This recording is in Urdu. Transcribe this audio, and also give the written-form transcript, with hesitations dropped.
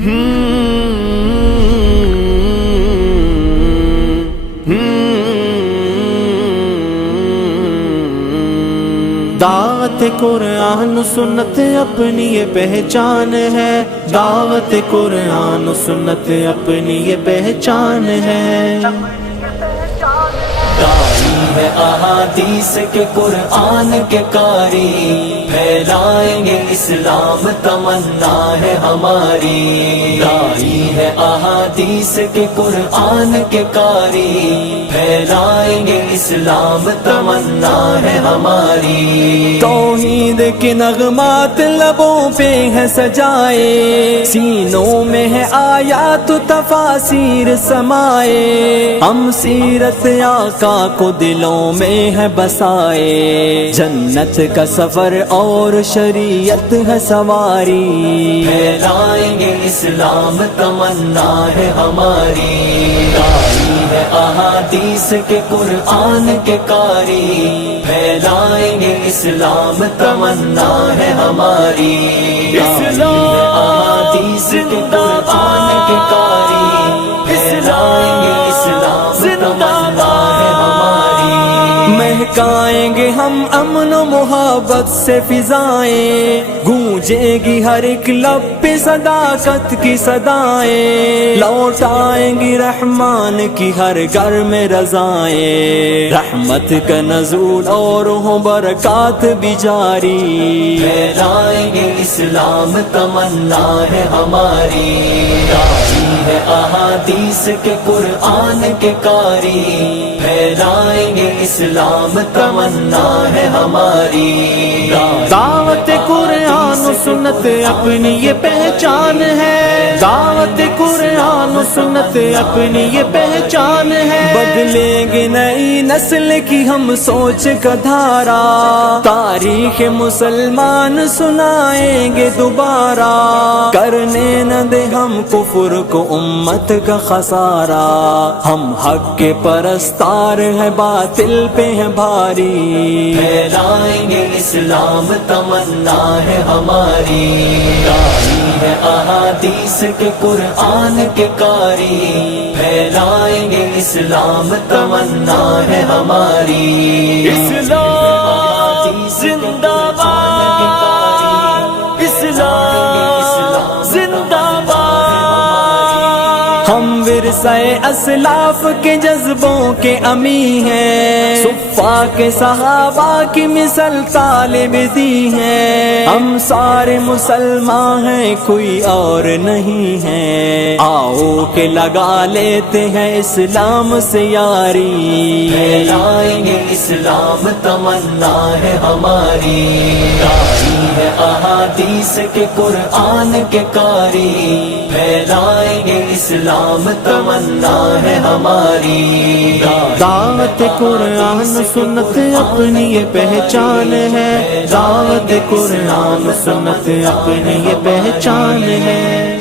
دعوت قرآن و سنت اپنی یہ پہچان ہے، دعوت قرآن و سنت اپنی یہ پہچان ہے۔ داعی ہے احادیث کے قرآن کے قاری، پھیلائیں گے اسلام تمنا ہے ہماری۔ داعی ہے احادیث کے قرآن کے قاری، پھیلائیں گے اسلام تمنا ہے ہماری۔ توحید کے نغمات لبوں پہ ہے سجائے، سینوں میں ہے آیات و تفاسیر سمائے، ہم سیرت آقا کو دلوں میں ہے بسائے، جنت کا سفر اور شریعت ہے سواری، پھیلائیں گے اسلام تمنا ہے ہماری۔ داعی ہے احادیث کے قرآن کے قاری، پھیلائیں گے اسلام تمنا ہے ہماری۔ اسلام احادیث کے قرآن کے قاری، پھیلائیں گے اسلام تمنا ہے ہماری۔ مہکائیں گے ہم امن و محبت سے فضائیں، گونجے گی ہر ایک لب پہ صداقت کی صدائیں، لوٹائیں گی رحمان کی ہر گھر میں رضائیں، رحمت کا نزول اور ہو برکات بھی جاری، پھیلائیں گے اسلام تمنا ہے ہماری۔ داعی ہے احادیث کے قرآن کے قاری، پھیلائیں گے اسلام تمنا ہے ہماری۔ دعوت قرآن و سنت اپنی یہ پہچان ہے، دعوت قرآن و سنت اپنی یہ پہچان ہے۔ بدلیں گے نئی نسل کی ہم سوچ کا دھارا، تاریخ مسلمان سنائیں گے دوبارہ، کرنے نہ دے ہم کفر کو امت کا خسارہ، ہم حق کے پرستار ہیں باطل پہ ہیں بھاری، پھیلائیں گے اسلام تمنا ہے ہماری۔ داعی ہے احادیث کے قرآن کے قاری، پھیلائیں گے اسلام تمنا ہے ہماری۔ اسلام زندہ باد، اسلام زندہ باد، ہم ورثہ اسلاف کے جذبوں کے امی ہیں، صفا کے صحابہ کی مثل طالب دی ہیں، ہم سارے مسلمان ہیں کوئی اور نہیں ہے، آؤ کہ لگا لیتے ہیں اسلام سے یاری، پھیلائیں گے اسلام تمنا ہے ہماری۔ داعی ہے احادیث کے قرآن کے قاری، پھیلائیں گے اسلام تمنا ہے ہماری۔ دعوت قرآن و سنت اپنی یہ پہچان ہے، دعوت قرآن و سنت اپنی یہ پہچان ہے۔